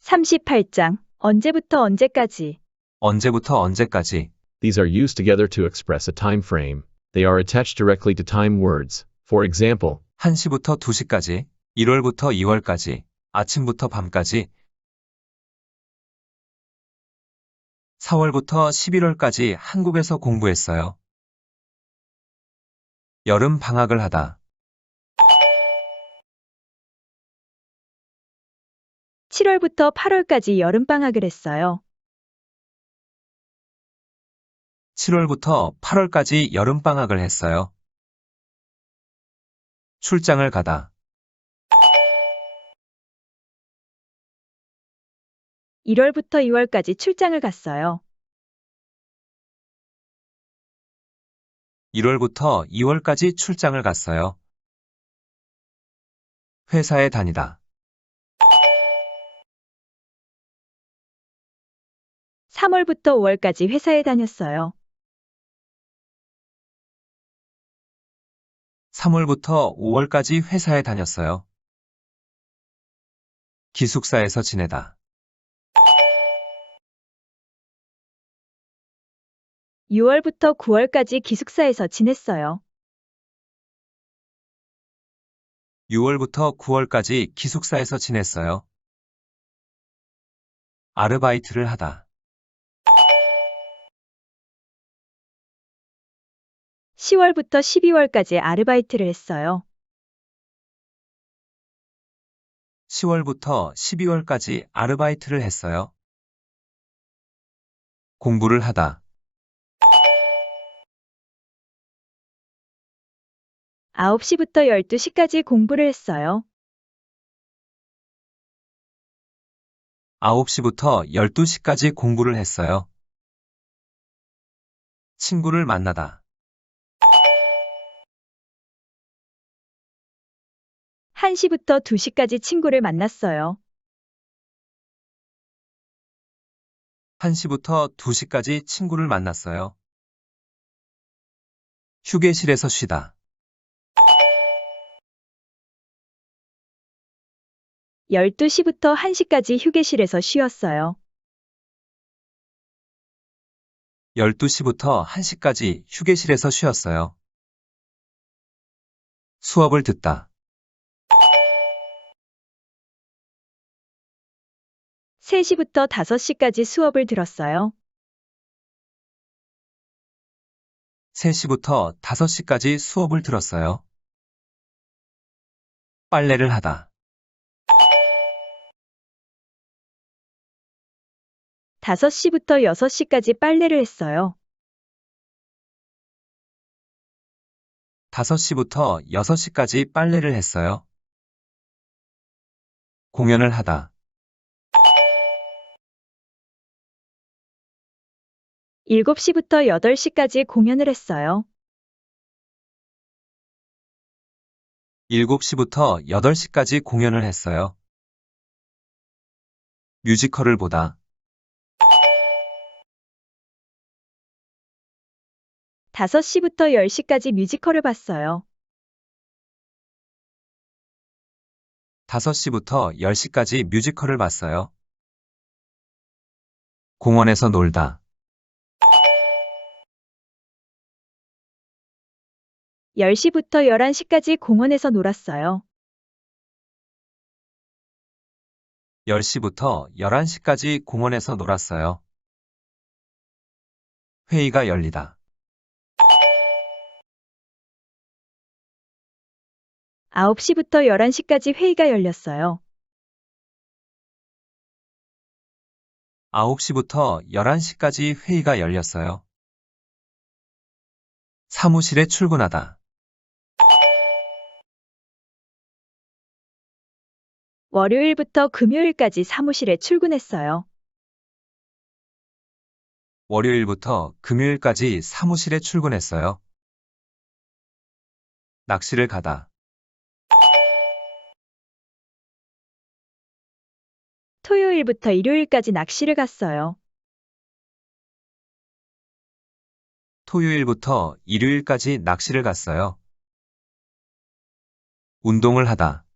38장. 언제부터 언제까지. 언제부터 언제까지. These are used together to express a time frame. They are attached directly to time words. For example, 1시부터 2시까지, 1월부터 2월까지, 아침부터 밤까지, 4월부터 11월까지 한국에서 공부했어요. 여름 방학을 하다. 7월부터 8월까지 여름방학을 했어요. 7월부터 8월까지 여름방학을 했어요. 출장을 가다. 1월부터 2월까지 출장을 갔어요. 1월부터 2월까지 출장을 갔어요. 회사에 다니다. 3월부터 5월까지 회사에 다녔어요. 3월부터 5월까지 회사에 다녔어요. 기숙사에서 지내다. 6월부터 9월까지 기숙사에서 지냈어요. 6월부터 9월까지 기숙사에서 지냈어요. 아르바이트를 하다. 10월부터 12월까지 아르바이트를 했어요. 10월부터 12월까지 아르바이트를 했어요. 공부를 하다. 9시부터 12시까지 공부를 했어요. 9시부터 12시까지 공부를 했어요. 친구를 만나다. 1시부터 2시까지 친구를 만났어요. 1시부터 2시까지 친구를 만났어요. 휴게실에서 쉬다. 12시부터 1시까지 휴게실에서 쉬었어요. 12시부터 1시까지 휴게실에서 쉬었어요. 수업을 듣다. 3시부터 5시까지 수업을 들었어요. 3시부터 5시까지 수업을 들었어요. 빨래를 하다. 5시부터 6시까지 빨래를 했어요. 5시부터 6시까지 빨래를 했어요. 공연을 하다. 7시부터 8시까지 공연을 했어요. 7시부터 8시까지 공연을 했어요. 뮤지컬을 보다. 5시부터 10시까지 뮤지컬을 봤어요. 5시부터 10시까지 뮤지컬을 봤어요. 공원에서 놀다. 10시부터 11시까지 공원에서 놀았어요. 10시부터 11시까지 공원에서 놀았어요. 회의가 열리다. 9시부터 11시까지 회의가 열렸어요. 9시부터 11시까지 회의가 열렸어요. 사무실에 출근하다. 월요일부터 금요일까지 사무실에 출근했어요. 월요일부터 금요일까지 사무실에 출근했어요. 낚시를 가다. 토요일부터 일요일까지 낚시를 갔어요. 토요일부터 일요일까지 낚시를 갔어요. 운동을 하다.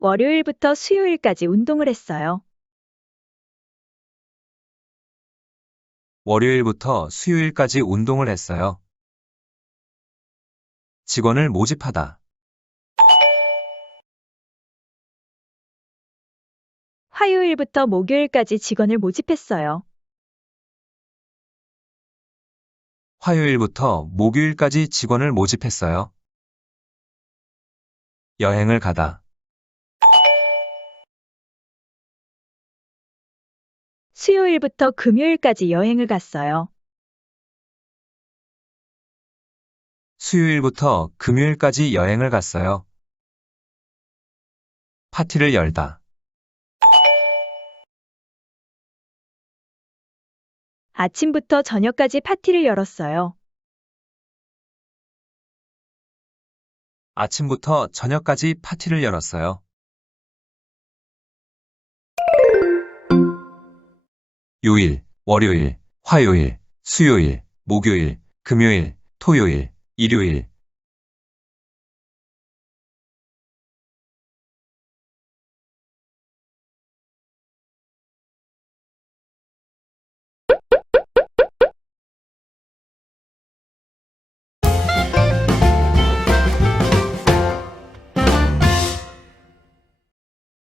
월요일부터 수요일까지 운동을 했어요. 월요일부터 수요일까지 운동을 했어요. 직원을 모집하다. 화요일부터 목요일까지 직원을 모집했어요. 화요일부터 목요일까지 직원을 모집했어요. 여행을 가다. 수요일부터 금요일까지 여행을 갔어요. 수요일부터 금요일까지 여행을 갔어요. 파티를 열다. 아침부터 저녁까지 파티를 열었어요. 아침부터 저녁까지 파티를 열었어요. 요일, 월요일, 화요일, 수요일, 목요일, 금요일, 토요일, 일요일,